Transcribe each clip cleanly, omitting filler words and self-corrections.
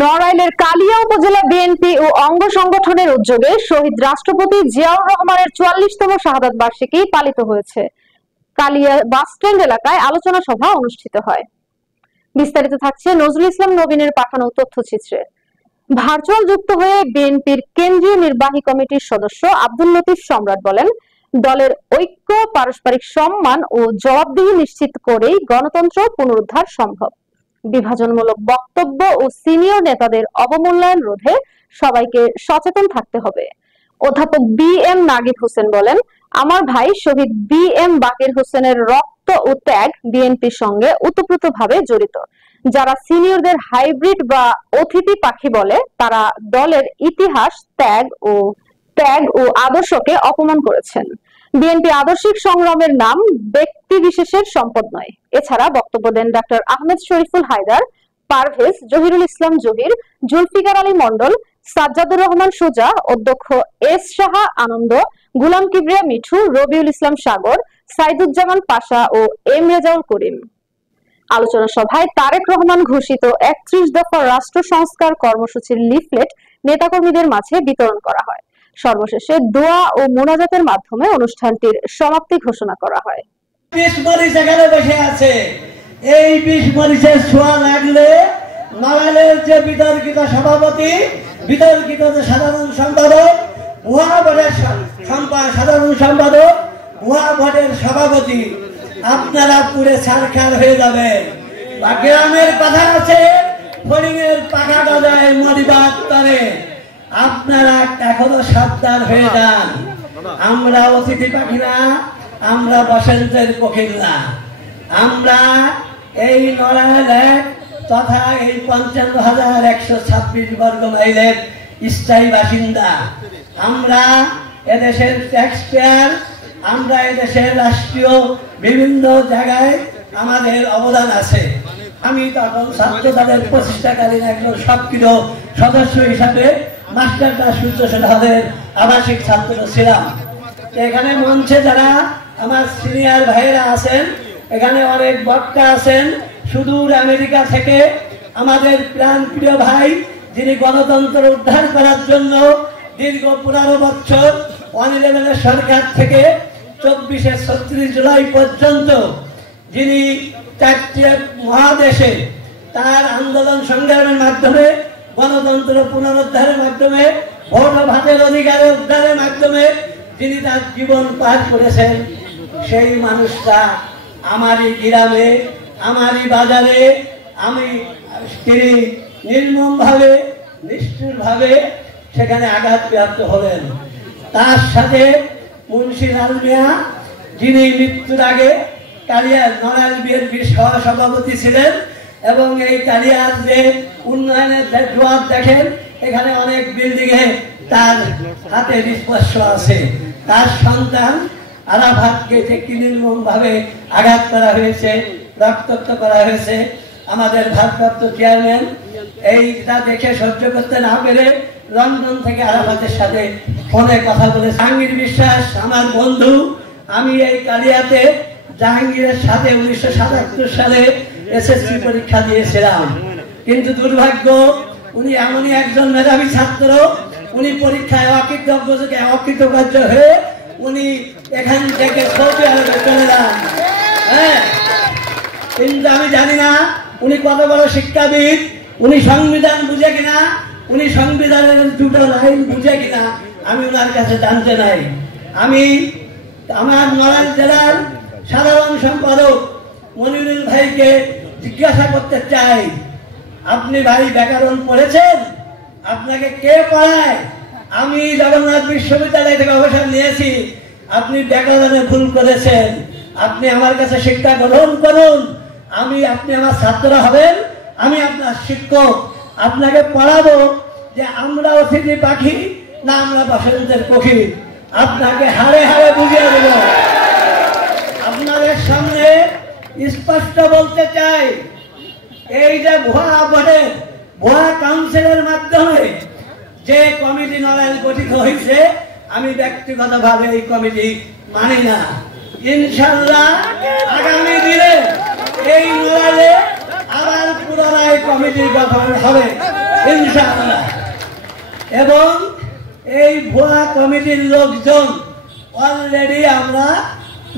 নড়াইলের কালিয়া উপজেলা বিএনপি ও অঙ্গ সংগঠনের উদ্যোগে শহীদ রাষ্ট্রপতি জিয়াউর রহমানের ৪৪তম শাহাদাত বার্ষিকী পালিত হয়েছে। কালিয়া বাসস্ট্যান্ড এলাকায় আলোচনা সভা অনুষ্ঠিত হয়। বিস্তারিত থাকছে নজরুল ইসলাম নবীনের পাঠানো তথ্যচিত্রে। ভার্চুয়াল যুক্ত হয়ে বিএনপির কেন্দ্রীয় নির্বাহী কমিটির সদস্য আব্দুল লতিফ সম্রাট বলেন, দলের ঐক্য, পারস্পরিক সম্মান ও জবাবদিহি নিশ্চিত করেই গণতন্ত্র পুনরুদ্ধার সম্ভব। বিভাজনমূলক বক্তব্য ও সিনিয়র নেতাদের অবমূল্যায়ন রোধে সবাইকে সচেতন থাকতে হবে। অধ্যাপক বি এম নাগিব হোসেন বলেন, আমার ভাই শহীদ বি এম বাকির হোসেনের রক্ত ও ত্যাগ বিএনপির সঙ্গে ওতপ্রোতভাবে জড়িত। যারা সিনিয়রদের হাইব্রিড বা অতিথি পাখি বলে, তারা দলের ইতিহাস, ত্যাগ ও আদর্শকে অপমান করেছেন। বিএনপি আদর্শিক সংগ্রামের নাম ব্যক্তি বিশেষের সম্পদ নয়। এছাড়া বক্তব্য দেন ডাক্তার আহমেদ শরীফুল হায়দার, পারভেজ, জহিরুল ইসলাম জহির, জুলফিকার আলী মন্ডল, সাজ্জাদুর রহমান সুজা, অধ্যক্ষ এস সাহা আনন্দ, গুলাম কিবরিয়া মিঠু, রবিউল ইসলাম সাগর, সাইদুজ্জামান পাশা ও এম রেজাউল করিম। আলোচনা সভায় তারেক রহমান ঘোষিত ৩১ দফা রাষ্ট্র সংস্কার কর্মসূচির লিফলেট নেতাকর্মীদের মাঝে বিতরণ করা হয়। সর্বশেষে দোয়া ও মোনাজাতের মাধ্যমে অনুষ্ঠানটির সমাপ্তি ঘোষণা করা হয়। ২০ মরিচ এখানে বসে আছে। এই ২০ মরিচের ছোঁয়া লাগলে নড়াইলের যে বিতর্কিত সভাপতি, বিতর্কিত যে সাধারণ সম্পাদক, ভুয়া ভোটের সাধারণ সম্পাদক, ভুয়া ভোটের সভাপতি, আপনারা পুরে ছারখার হয়ে যাবেন। গ্রামের কথা আছে, ফড়িংয়ের পাখা গজায় মরিবাদ করে। আপনারা এখনো সাবধান হয়ে যান। আমরা অতিথি পাখি না, আমরা বসন্তের কোকিল না। আমরা এই নড়াইল তথা এই ৫৫,১২৬ বর্গ মাইলের স্থায়ী বাসিন্দা। আমরা এদেশের ট্যাক্স পেয়ার, আমরা এদেশের রাষ্ট্রীয় বিভিন্ন জায়গায় আমাদের অবদান আছে। আমি তখন ছাত্র দলের প্রতিষ্ঠাকালীন একজন সক্রিয় সদস্য হিসাবে মাস্টারদাস সূর্য সেনাদের আবাসিক ছাত্র ছিলাম। এখানে মঞ্চে যারা আমার সিনিয়র ভাইয়েরা আছেন, এখানে অনেক বক্তা আছেন সুদূর আমেরিকা থেকে। আমাদের প্রাণ প্রিয় ভাই, যিনি গণতন্ত্র উদ্ধার করার জন্য দীর্ঘ ১৫ বছর 111 সরকার থেকে 24শে ৩৬ জুলাই পর্যন্ত যিনি ৪টি মহাদেশে তার আন্দোলন সংগ্রামের মাধ্যমে, গণতন্ত্র পুনরুদ্ধারের মাধ্যমে, ভোট ও ভাতের অধিকারের উদ্ধারের মাধ্যমে যিনি তার জীবন পার করেছেন, সেই মানুষটা আমারই গ্রামে, আমারই বাজারে তিনি নির্মমভাবে, নিষ্ঠুরভাবে সেখানে আঘাতপ্রাপ্ত হলেন। তার সাথে মুন্সি লাল মিয়া, যিনি মৃত্যুর আগে কালিয়ার নড়াইল বিএনপির সভাপতি ছিলেন এবং এই কালিয়ার যে উন্নয়নের জোয়ার দেখেন, এখানে অনেক বিল্ডিং এ তার হাতে স্পর্শ আছে। তার সন্তান আরাফাতকে যে কি নির্মমভাবে আঘাত করা হয়েছে, রক্তাক্ত করা হয়েছে, আমাদের ভারপ্রাপ্ত চেয়ারম্যান এইটা দেখে সহ্য করতে না পেরে লন্ডন থেকে আরাফাতের সাথে ফোনে কথা বলে। জাহাঙ্গীর বিশ্বাস আমার বন্ধু। আমি এই কালিয়াতে জাহাঙ্গীরের সাথে ১৯৭৭ সালে এসএসসি পরীক্ষা দিয়েছিলাম, কিন্তু দুর্ভাগ্য উনি এমনই একজন মেধাবী ছাত্র, উনি পরীক্ষায় অকৃতকার্য হয়ে উনি এখান থেকে সৌদি আরবে চলে যান। হ্যাঁ, কিন্তু আমি জানি না উনি কত বড় শিক্ষাবিদ, উনি সংবিধান বুঝে কিনা, উনি সংবিধানের দুটো লাইন বুঝে কিনা আমি ওনার কাছে জানতে নাই। আমি আমার নড়াইল জেলার সাধারণ সম্পাদক মনিরুল ভাইকে জিজ্ঞাসা করতে চাই, আপনি ভাই ব্যাকরণ পড়েছেন? আপনাকে কে পড়ায়? আমি জগন্নাথ বিশ্ববিদ্যালয় থেকে অবসর নিয়েছি, আপনি ব্যাকরণে ভুল করেছেন, আপনি আমার কাছে শিক্ষা গ্রহণ করুন, আপনি আমার ছাত্র হবেন, আমি আপনার শিক্ষক, আপনাকে পড়াবো যে আমরা অতিথি পাখি না আমরা বসন্তের কোকিল। আপনাকে হাড়ে হাড়ে বুঝিয়ে দেব। আপনাদের সামনে স্পষ্ট বলতে চাই, এই যে ভুয়া ভোটে, ভুয়া কাউন্সিলের মাধ্যমে যে কমিটি নড়াইল গঠিত হয়েছে, আমি ব্যক্তিগতভাবে এই কমিটি মানি না। ইনশাআল্লাহ আগামী দিনে এই নড়াইলে আবার পুনরায় কমিটি গঠন হবে। ইনশাআল্লাহ। এবং এই ভুয়া কমিটির লোকজন অলরেডি আমরা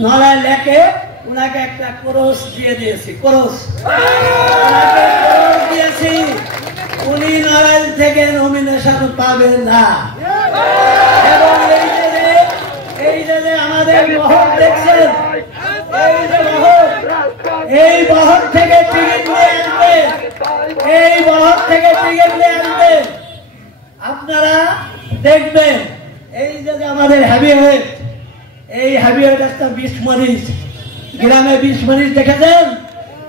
নড়াইল লেকে ওনাকে একটা ক্রস দিয়ে দিয়েছি, ক্রস দিয়েছি। উনি নড়াইল থেকে নমিনেশন পাবেন না। এবং এই যে আমাদের বহর দেখছেন, এই বহর থেকে টিকিট নিয়ে আসবে, এই বহর থেকে টিকিট নিয়ে আসবে। আপনারা দেখবেন এই যে আমাদের হ্যাবিয়েট, এই হ্যাবিয়েট একটা 20 মরিচ, গ্রামে 20 মরিচ দেখেছেন,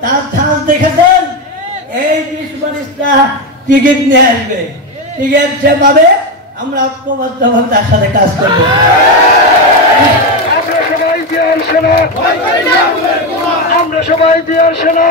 তার ছাঁচ দেখেছেন। এই 20 মরিচটা টিকিট নিয়ে আসবে, টিকিট সে পাবে। আমরা ঐক্যবদ্ধভাবে তার সাথে কাজ করবো। আমরা সবাই দিয়ে আসে না।